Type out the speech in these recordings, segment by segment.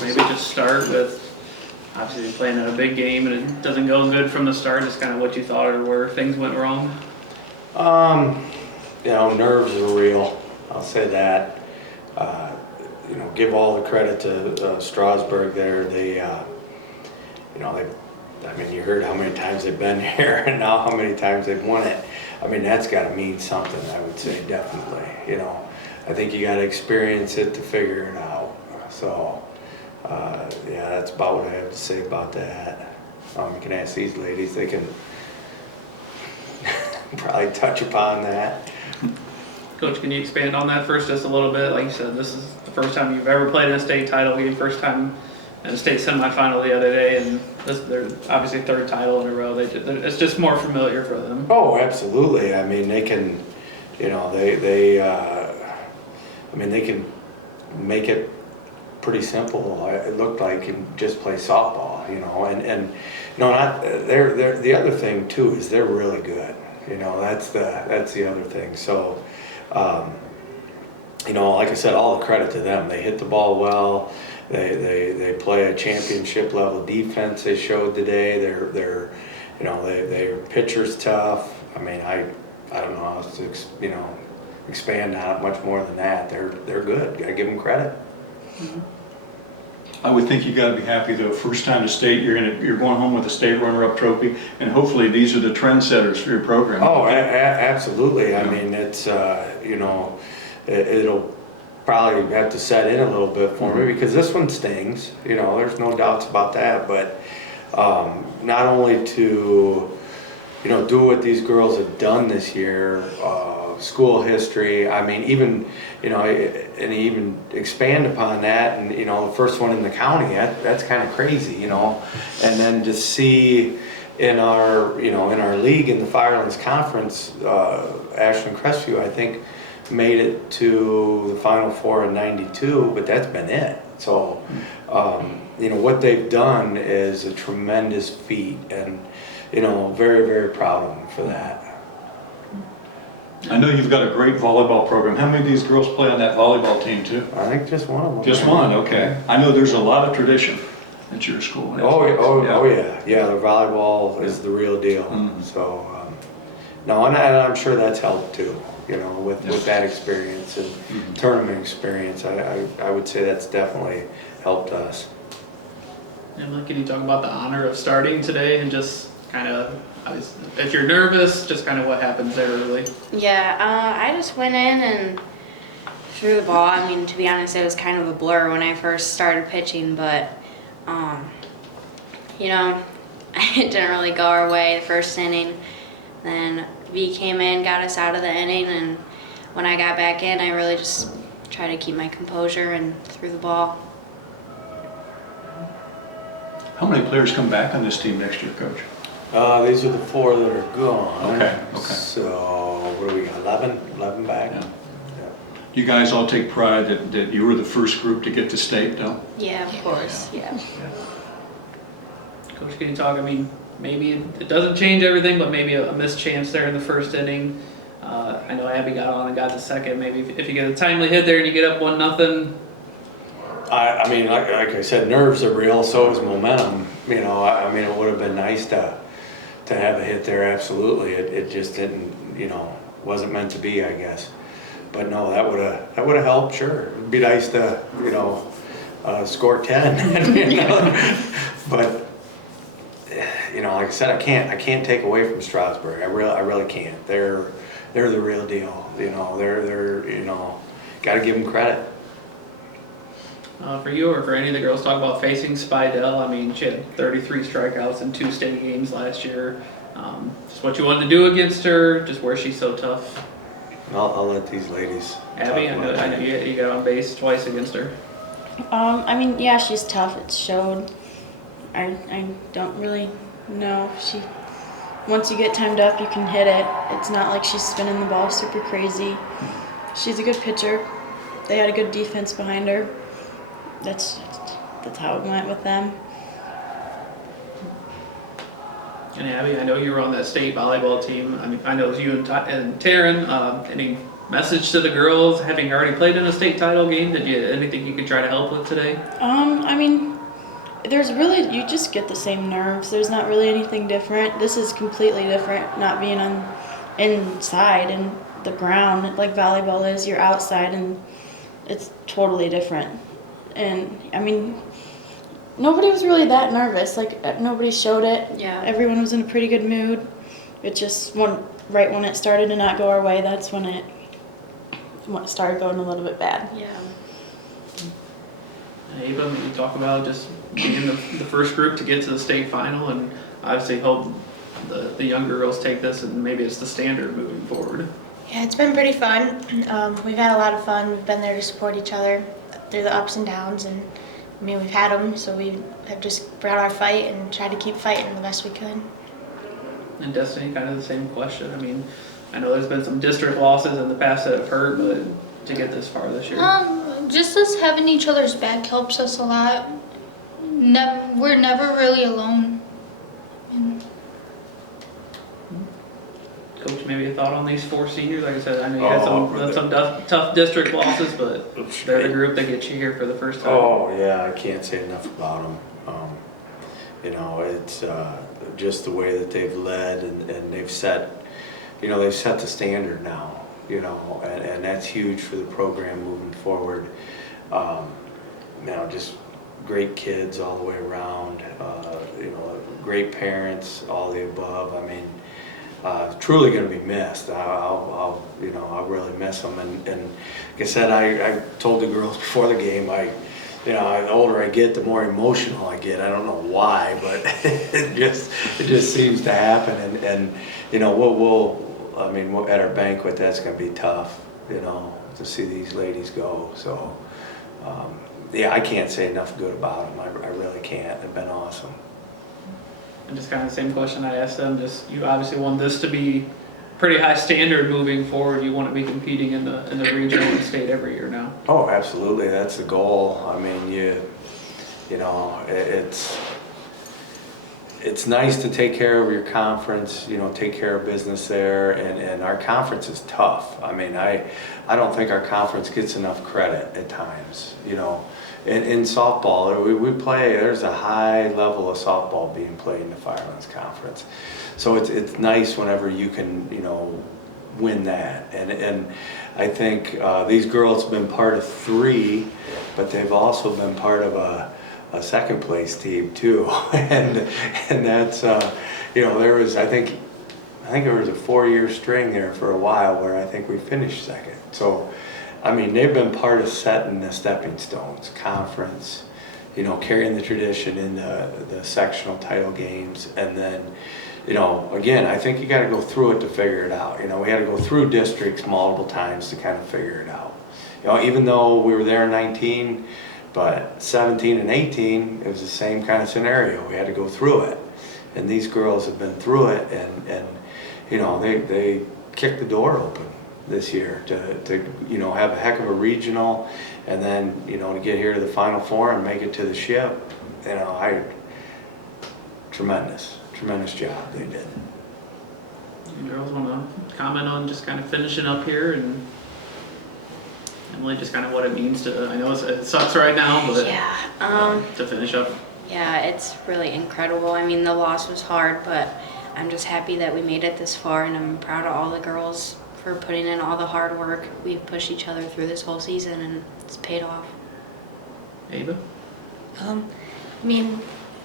maybe just start with, obviously playing in a big game and it doesn't go good from the start, just kind of what you thought or where things went wrong? You know, nerves are real. I'll say that. You know, give all the credit to Strasburg there. They, you know, I mean, you heard how many times they've been here and now how many times they've won it. I mean, that's got to mean something, I would say, definitely. You know, I think you got to experience it to figure it out. So, yeah, that's about what I have to say about that. You can ask these ladies, they can probably touch upon that. Coach, can you expand on that first just a little bit? Like you said, this is the first time you've ever played in a state title game, first time in a state semifinal the other day, and they're obviously third title in a row. It's just more familiar for them. Oh, absolutely. I mean, they can, you know, I mean, they can make it pretty simple. It looked like and just play softball, you know, and you know, they're the other thing too is they're really good. You know, that's the other thing. So, you know, like I said, all the credit to them. They hit the ball well. They play a championship level defense. They showed today. They're you know, their pitcher's tough. I mean, I don't know how to you know, expand on it much more than that. They're good. Got to give them credit. Mm-hmm. I would think you got to be happy though. First time to state, you're going home with a state runner-up trophy, and hopefully these are the trendsetters for your program. Oh, absolutely. I mean, it's you know, it'll probably have to set in a little bit for me because this one stings. You know, there's no doubts about that. But not only to, you know, do what these girls have done this year, school history. I mean, even, you know, and even expand upon that. And you know, the first one in the county. That's kind of crazy, you know. And then to see in our, you know, in our league in the Firelands Conference, Ashland Crestview, I think, made it to the Final Four in '92, but that's been it. So, you know, what they've done is a tremendous feat, and you know, very, very proud of them for that. I know you've got a great volleyball program. How many of these girls play on that volleyball team too? I think just one of them. Just one, okay. I know there's a lot of tradition at your school. Oh yeah. The volleyball is the real deal. Mm-hmm. So, no, and I'm sure that's helped too. You know, with that experience and mm-hmm. tournament experience, I would say that's definitely helped us. Emily, can you talk about the honor of starting today and just kind of, if you're nervous, just kind of what happens there really? Yeah, I just went in and threw the ball. I mean, to be honest, it was kind of a blur when I first started pitching, but, you know, it didn't really go our way the first inning. Then V came in, got us out of the inning, and when I got back in, I really just tried to keep my composure and threw the ball. How many players come back on this team next year, Coach? These are the 4 that are gone. Okay. So, what do we got, 11 back? Yeah. You guys all take pride that you were the first group to get to state, though? Yeah, of course, yeah. Coach, can you talk, I mean, maybe it doesn't change everything, but maybe a missed chance there in the first inning. I know Abby got on and got the second. Maybe if you get a timely hit there and you get up 1-0. I mean, like I said, nerves are real, so is momentum. You know, I mean, it would have been nice to have a hit there, absolutely. It just didn't, you know, wasn't meant to be, I guess. But no, that would have helped, sure. It'd be nice to, you know, score 10. You know? But you know, like I said, I can't take away from Strasburg. I really can't. They're the real deal. You know, they're you know, got to give them credit. For you or for any of the girls, talk about facing Spidell. I mean, she had 33 strikeouts in 2 state games last year. Just what you wanted to do against her, just where she's so tough. I'll let these ladies. Abby, I know you got on base twice against her. I mean, yeah, she's tough. It showed. I don't really know if she. Once you get timed up, you can hit it. It's not like she's spinning the ball super crazy. She's a good pitcher. They had a good defense behind her. That's how it went with them. And Abby, I know you were on that state volleyball team. I mean, I know it was you and Taryn. Any message to the girls, having already played in a state title game? Did you anything you could try to help with today? I mean, there's really, you just get the same nerves. There's not really anything different. This is completely different, not being on inside and the ground like volleyball is. You're outside and it's totally different. And I mean, nobody was really that nervous. Like nobody showed it. Yeah. Everyone was in a pretty good mood. It just right when it started to not go our way, that's when it started going a little bit bad. Yeah. Ava, maybe talk about just being the first group to get to the state final, and obviously hope the younger girls take this and maybe it's the standard moving forward. Yeah, it's been pretty fun. We've had a lot of fun. We've been there to support each other through the ups and downs, and I mean, we've had them, so we have just brought our fight and tried to keep fighting the best we could. And Destiny, kind of the same question. I mean, I know there's been some district losses in the past that have hurt, but to get this far this year. Just us having each other's back helps us a lot. We're never really alone. And Coach, maybe a thought on these 4 seniors? Like I said, I know you had some tough district losses, but they're the group that gets you here for the first time. Oh, yeah, I can't say enough about them. You know, it's just the way that they've led and they've set, you know, they've set the standard now, you know, and that's huge for the program moving forward. You know, just great kids all the way around, you know, great parents, all the above. I mean, truly going to be missed. I'll you know, I'll really miss them. And like I said, I told the girls before the game, you know, the older I get, the more emotional I get. I don't know why, but it just seems to happen. And you know, I mean, at our banquet, that's going to be tough, you know, to see these ladies go. So, yeah, I can't say enough good about them. I really can't. They've been awesome. And just kind of the same question I asked them, just you obviously want this to be pretty high standard moving forward. You want to be competing in the regional and state every year now. Oh, absolutely. That's the goal. I mean, you know, it's nice to take care of your conference, you know, take care of business there, and our conference is tough. I mean, I don't think our conference gets enough credit at times, you know. In softball, we play, there's a high level of softball being played in the Firelands Conference. So it's nice whenever you can, you know, win that. And I think these girls have been part of 3, but they've also been part of a second place team too. and that's, you know, there was, I think there was a 4-year string there for a while where I think we finished second. So, I mean, they've been part of setting the stepping stones, conference, you know, carrying the tradition in the sectional title games. And then, you know, again, I think you got to go through it to figure it out. You know, we had to go through districts multiple times to kind of figure it out. You know, even though we were there in 19, but 17 and 18, it was the same kind of scenario. We had to go through it. And these girls have been through it, and you know, they kicked the door open this year to you know, have a heck of a regional, and then, you know, to get here to the Final Four and make it to the ship. You know, tremendous job they did. You girls want to comment on just kind of finishing up here and Emily, just kind of what it means to, I know it sucks right now, but Yeah. to finish up. Yeah, it's really incredible. I mean, the loss was hard, but I'm just happy that we made it this far, and I'm proud of all the girls for putting in all the hard work. We've pushed each other through this whole season, and it's paid off. Ava? I mean,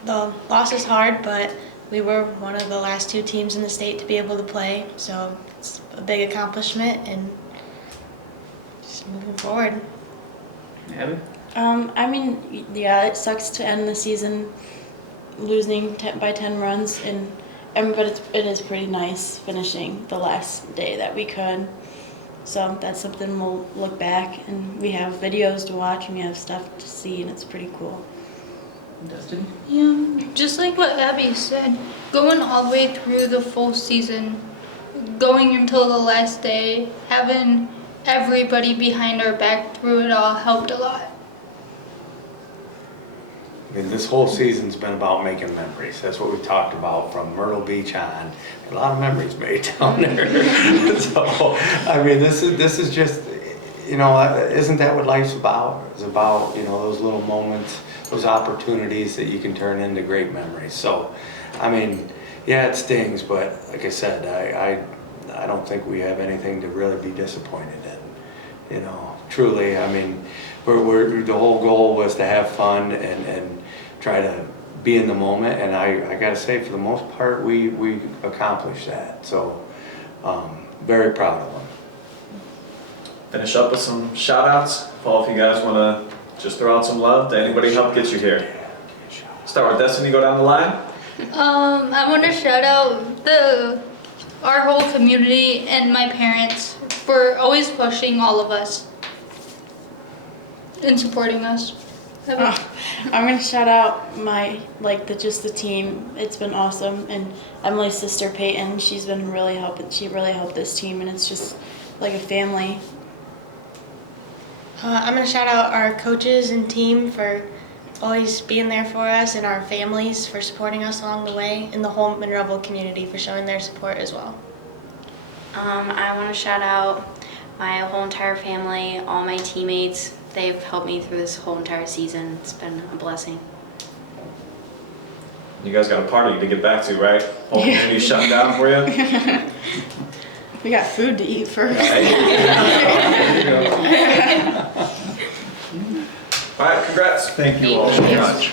the loss is hard, but we were one of the last 2 teams in the state to be able to play, so it's a big accomplishment, and just moving forward. Abby? I mean, yeah, it sucks to end the season losing by 10 runs, but it is pretty nice finishing the last day that we could. So that's something we'll look back, and we have videos to watch, and we have stuff to see, and it's pretty cool. Destiny? yeah, just like what Abby said, going all the way through the full season, going until the last day, having everybody behind our back through it all helped a lot. mean, this whole season's been about making memories. That's what we talked about from Myrtle Beach on. A lot of memories made down there. So, I mean, this is just, you know, isn't that what life's about? It's about, you know, those little moments, those opportunities that you can turn into great memories. So, I mean, yeah, it stings, but like I said, I don't think we have anything to really be disappointed in. You know, truly, I mean, the whole goal was to have fun and try to be in the moment, and I gotta say, for the most part, we accomplished that. So, very proud of them. Finish up with some shout outs. Paul, if you guys want to just throw out some love to anybody who helped get you here. Start with Destiny, go down the line. I want to shout out our whole community and my parents for always pushing all of us and supporting us. I'm gonna shout out just the team. It's been awesome, and Emily's sister Peyton. She's been really helping. She really helped this team, and it's just like a family. I'm going to shout out our coaches and team for always being there for us, and our families for supporting us along the way, and the whole Monroeville community for showing their support as well. I want to shout out my whole entire family, all my teammates. They've helped me through this whole entire season. It's been a blessing. You guys got a party to get back to, right? Whole community shutting down for you? We got food to eat first. There you go. All right, congrats. Thank you all so much.